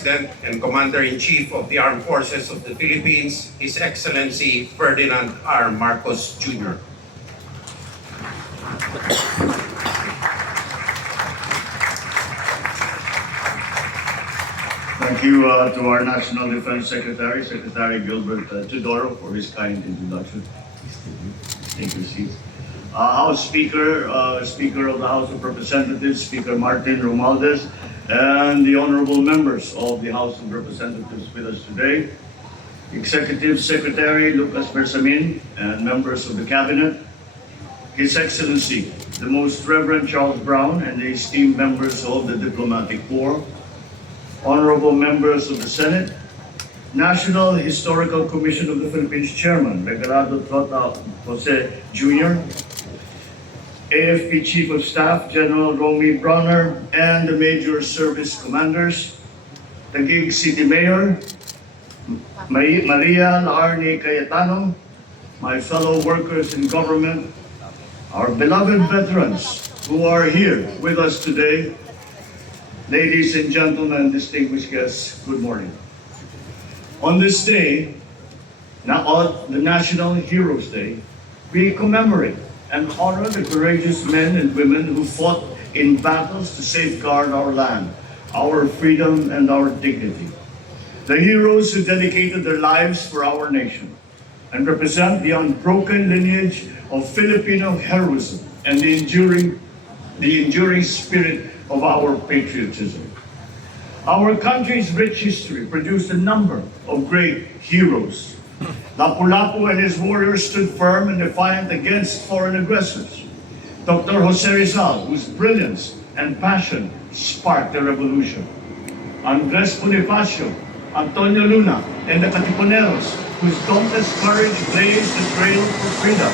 President and Commander-in-Chief of the Armed Forces of the Philippines, His Excellency Ferdinand R. Marcos Jr. Thank you to our National Defense Secretary, Secretary Gilbert Teodoro, for his kind introduction. Take your seats. House Speaker, Speaker of the House of Representatives, Speaker Martin Romualdez, and the honorable members of the House of Representatives with us today, Executive Secretary Lucas Bersamin, and members of the Cabinet, His Excellency, the Most Reverend Charles Brown, and the esteemed members of the Diplomatic Corps, honorable members of the Senate, National Historical Commission of the Philippines Chairman, Regalado Trota Jose Jr., AFP Chief of Staff, General Romy Bronner, and the major service commanders, Taguig City Mayor, Maria Laarni Cayetano, my fellow workers in government, our beloved veterans who are here with us today, ladies and gentlemen, distinguished guests, good morning. On this day, the National Heroes Day, we commemorate and honor the courageous men and women who fought in battles to safeguard our land, our freedom, and our dignity. The heroes who dedicated their lives for our nation and represent the unbroken lineage of Filipino heroism and the enduring spirit of our patriotism. Our country's rich history produced a number of great heroes. Lapu-Lapu and his warriors stood firm and defiant against foreign aggressors. Dr. Jose Rizal, whose brilliance and passion sparked the revolution. Andres Bonifacio, Antonio Luna, and the Katipuneros, whose dauntless courage blazed the trail for freedom.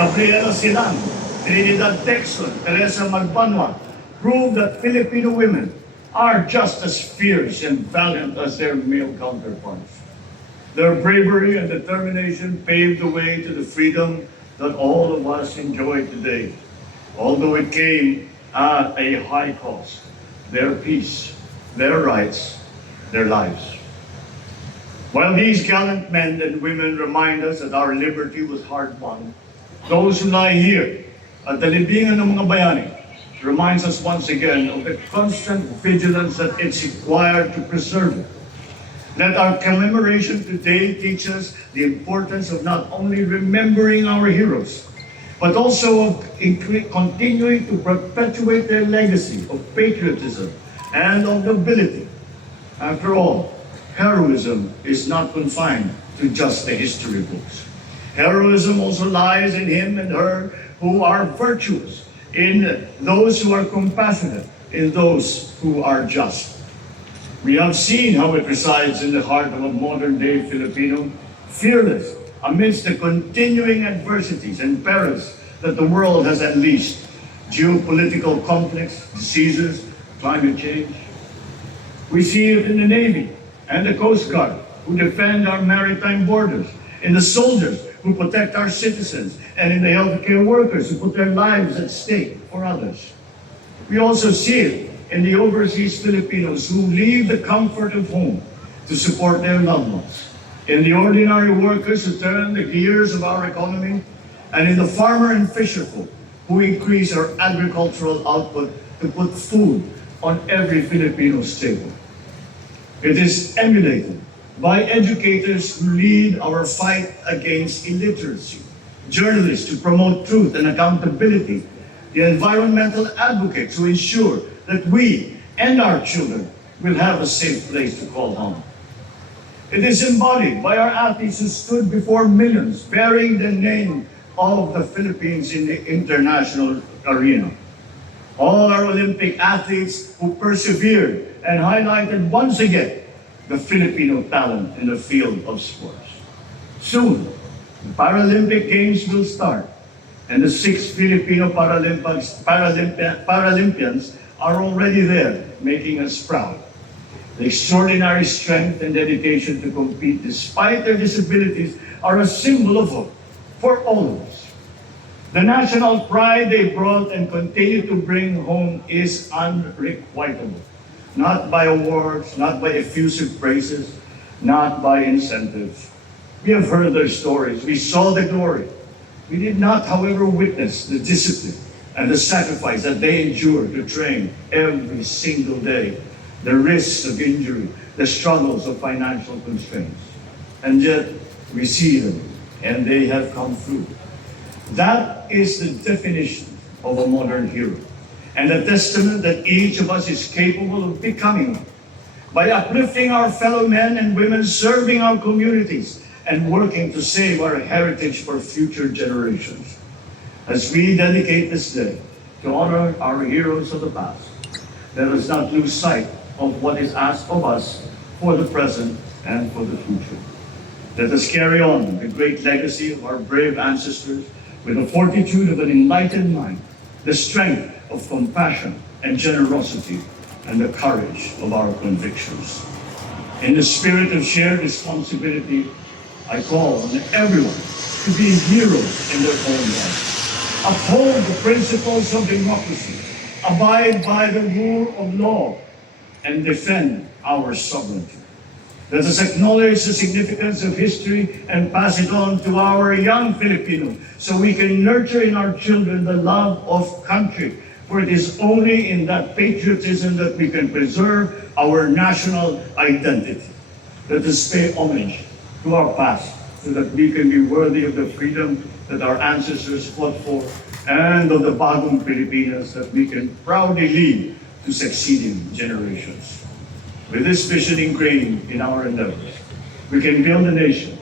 Gabriela Silan, Trinidad Texon, Teresa Magbanwa proved that Filipino women are just as fierce and valiant as their male counterparts. Their bravery and determination paved the way to the freedom that all of us enjoy today, although it came at a high cost. Their peace, their rights, their lives. While these gallant men and women remind us that our liberty was hard-won, those who lie here at the Libingan ng mga Bayani reminds us once again of the constant vigilance that it's required to preserve it. Let our commemoration today teach us the importance of not only remembering our heroes, but also of continuing to perpetuate their legacy of patriotism and of nobility. After all, heroism is not confined to just the history books. Heroism also lies in him and her who are virtuous, in those who are compassionate, in those who are just. We have seen how it resides in the heart of a modern-day Filipino, fearless amidst the continuing adversities and perils that the world has unleashed, geopolitical conflicts, diseases, climate change. We see it in the Navy and the Coast Guard, who defend our maritime borders, in the soldiers who protect our citizens, and in the healthcare workers who put their lives at stake for others. We also see it in the overseas Filipinos who leave the comfort of home to support their loved ones, in the ordinary workers who turn the gears of our economy, and in the farmer and fisher folk who increase our agricultural output to put food on every Filipino's table. It is emulated by educators who lead our fight against illiteracy, journalists who promote truth and accountability, the environmental advocates who ensure that we and our children will have a safe place to call home. It is embodied by our athletes who stood before millions, bearing the name of the Philippines in the international arena. All our Olympic athletes who persevered and highlighted once again the Filipino talent in the field of sports. Soon, the Paralympic Games will start, and the 6 Filipino Paralympians are already there, making us proud. The extraordinary strength and dedication to compete despite their disabilities are a symbol of hope for all of us. The national pride they brought and continue to bring home is unrequitable. not by awards, not by effusive praises, not by incentives. We have heard their stories. We saw the glory. We did not, however, witness the discipline and the sacrifice that they endured to train every single day, the risks of injury, the struggles of financial constraints. And yet, we see them, and they have come through. That is the definition of a modern hero, and a testament that each of us is capable of becoming one by uplifting our fellow men and women, serving our communities, and working to save our heritage for future generations. As we dedicate this day to honor our heroes of the past, let us not lose sight of what is asked of us for the present and for the future. Let us carry on the great legacy of our brave ancestors with the fortitude of an enlightened mind, the strength of compassion and generosity, and the courage of our convictions. In the spirit of shared responsibility, I call on everyone to be heroes in their own right. Uphold the principles of democracy, abide by the rule of law, and defend our sovereignty. Let us acknowledge the significance of history and pass it on to our young Filipinos so we can nurture in our children the love of country, for it is only in that patriotism that we can preserve our national identity. Let us pay homage to our past so that we can be worthy of the freedom that our ancestors fought for and of the bagong Pilipinas that we can proudly leave to succeeding generations. With this vision ingrained in our endeavors, we can build a nation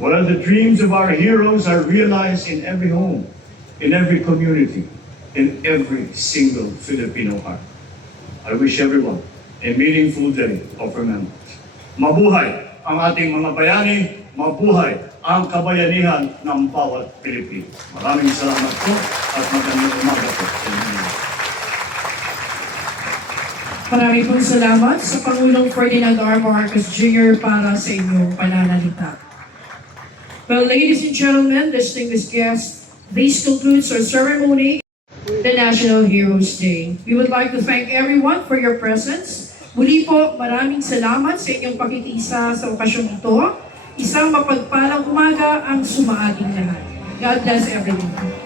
where the dreams of our heroes are realized in every home, in every community, in every single Filipino heart. I wish everyone a meaningful day of remembrance. Mabuhay ang ating mga bayani, mabuhay ang kabayanihan ng bawat Pilipino. Maraming salamat po at magandang umaga po sa inyo. Maraming pong salamat sa Pangulong Ferdinand R. Marcos Jr. para sa inyong pananalita. Well, ladies and gentlemen, distinguished guests, this concludes our ceremony, the National Heroes Day. We would like to thank everyone for your presence. Muli po, maraming salamat sa inyong pakikisa sa okasyong ito. Isang mapagpalang umaga ang sumaating lahat. God bless everyone.